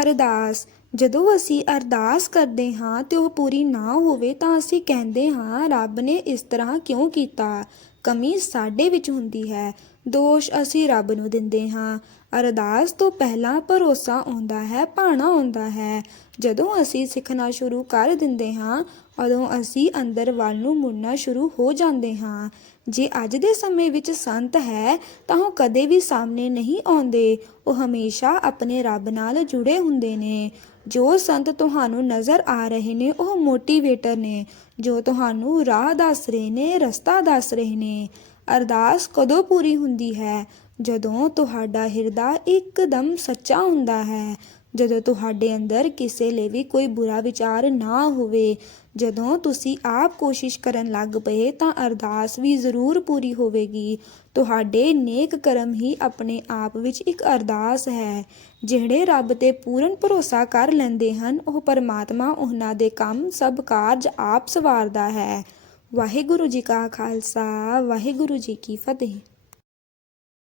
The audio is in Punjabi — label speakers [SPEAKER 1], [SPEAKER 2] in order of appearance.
[SPEAKER 1] ਅਰਦਾਸ। ਜਦੋਂ ਅਸੀਂ ਅਰਦਾਸ ਕਰਦੇ ਹਾਂ ਤੇ ਉਹ ਪੂਰੀ ਨਾ ਹੋਵੇ ਤਾਂ ਅਸੀਂ ਕਹਿੰਦੇ ਹਾਂ, ਰੱਬ ਨੇ ਇਸ ਤਰ੍ਹਾਂ ਕਿਉਂ ਕੀਤਾ? ਕਮੀ ਸਾਡੇ ਵਿੱਚ ਹੁੰਦੀ ਹੈ। ਦੋਸ਼ ਅਸੀਂ ਰੱਬ ਨੂੰ ਦਿੰਦੇ ਹਾਂ। ਅਰਦਾਸ ਤੋਂ ਪਹਿਲਾਂ ਭਰੋਸਾ ਆਉਂਦਾ ਹੈ, ਭਾਣਾ ਆਉਂਦਾ ਹੈ। ਜਦੋਂ ਅਸੀਂ ਸਿੱਖਣਾ ਸ਼ੁਰੂ ਕਰ ਦਿੰਦੇ ਹਾਂ, ਉਦੋਂ ਅਸੀਂ ਅੰਦਰ ਵੱਲ ਨੂੰ ਮੁੜਨਾ ਸ਼ੁਰੂ ਹੋ ਜਾਂਦੇ ਹਾਂ। ਜੇ ਅੱਜ ਦੇ ਸਮੇਂ ਵਿੱਚ ਸੰਤ ਹੈ, ਤਾਂ ਉਹ ਕਦੇ ਵੀ ਸਾਹਮਣੇ ਨਹੀਂ ਆਉਂਦੇ। ਉਹ ਹਮੇਸ਼ਾ ਆਪਣੇ ਰੱਬ ਨਾਲ ਜੁੜੇ ਹੁੰਦੇ ਨੇ। ਜੋ ਸੰਤ ਤੁਹਾਨੂੰ ਨਜ਼ਰ ਆ ਰਹੇ ਨੇ, ਉਹ ਮੋਟੀਵੇਟਰ ਨੇ। ਜੋ ਤੁਹਾਨੂੰ ਰਾਹ ਦੱਸ ਰਹੇ ਨੇ, ਰਸਤਾ ਦੱਸ ਰਹੇ ਨੇ, ਅਰਦਾਸ ਕਦੋਂ ਪੂਰੀ ਹੁੰਦੀ ਹੈ? ਜਦੋਂ ਤੁਹਾਡਾ ਹਿਰਦਾ ਇੱਕਦਮ ਸੱਚਾ ਹੁੰਦਾ ਹੈ ਜਦੋਂ ਤੁਹਾਡੇ ਅੰਦਰ ਕਿਸੇ ਲਈ ਵੀ ਕੋਈ ਬੁਰਾ ਵਿਚਾਰ ਨਾ ਹੋਵੇ, ਜਦੋਂ ਤੁਸੀਂ ਆਪ ਕੋਸ਼ਿਸ਼ ਕਰਨ ਲੱਗ ਪਏ, ਤਾਂ ਅਰਦਾਸ ਵੀ ਜ਼ਰੂਰ ਪੂਰੀ ਹੋਵੇਗੀ। ਤੁਹਾਡੇ ਨੇਕ ਕਰਮ ਹੀ ਆਪਣੇ ਆਪ ਵਿੱਚ ਇੱਕ ਅਰਦਾਸ ਹੈ। ਜਿਹੜੇ ਰੱਬ ਤੇ ਪੂਰਨ ਭਰੋਸਾ ਕਰ ਲੈਂਦੇ ਹਨ, ਉਹ ਪਰਮਾਤਮਾ ਉਹਨਾਂ ਦੇ ਕੰਮ ਸਭ ਕਾਰਜ ਆਪ ਸਵਾਰਦਾ ਹੈ। ਵਾਹਿਗੁਰੂ ਜੀ ਕਾ ਖਾਲਸਾ, ਵਾਹਿਗੁਰੂ ਜੀ ਕੀ ਫਤਿਹ।